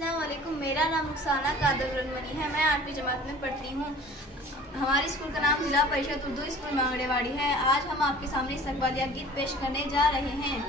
अस्सलाम वालेकुम। मेरा नाम रुखसाना कादर रनमनी है। मैं 8वीं जमात में पढ़ती हूँ। हमारे स्कूल का नाम जिला परिषद उर्दू स्कूल मांगड़ेवाड़ी है। आज हम आपके सामने इस्तकबालिया गीत पेश करने जा रहे हैं।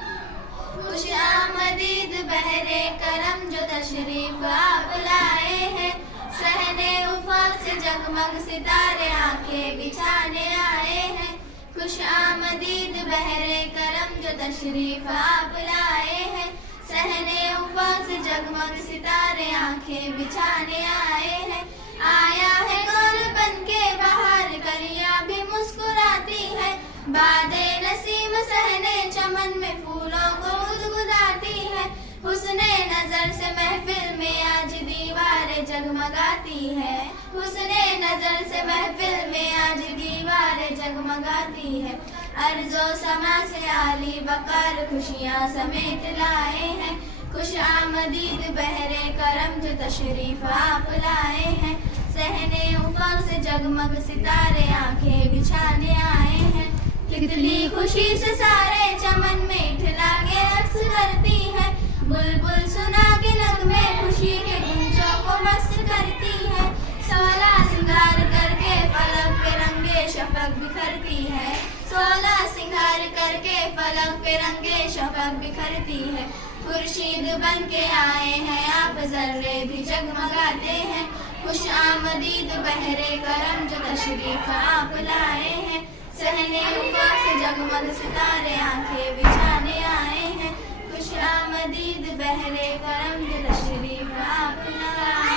खुश आमदीद बहरे करम जो तशरीफ आप लाए हैं, सहने उफक से जगमग सितारे आंखें बिछाने आए हैं। खुश आमदीद बहरे करम जो तशरीफ आप लाए हैं, सहने उफक से जगमग सितारे आंखें बिछाने आए हैं। आया है कौन बन के बाहर, कलियां भी मुस्कुराती है, बादे नसीम सहने चमन में फूलों को गुदगुदाती है। हुस्ने नजर से महफिल में आज दीवारें जगमगाती है, हुस्ने नजर से महफिल में आज दीवारें जगमगाती है। अर्जो समा से आली बकार खुशियाँ समेट लाए हैं, खुश आमदीद बहरे करम जो तशरीफ आप लाए हैं, सहने उफक से जगमग सितारे आंखें बिछाने आए हैं। कितनी खुशी से सारे चमन में ठिला के रक्स करती है, बुलबुल सुना के नगमे खुशी के गुंजों को मस्त करती है। सोला सिंगार करके फलक पे रंगे शफक बिखरती है, सोला सिंगार करके फलक पे रंगे शफक बिखरती है। खुर्शीद बन के आए हैं आप, जर्रे भी जगमगाते हैं, खुश आमदीद बहरे करम जो तशरीफ आप लाए हैं, सहने उफक से जगमग सितारे आंखें बिछाने आए हैं। खुश आमदीद बहरे करम जो तशरीफ आप लाए हैं।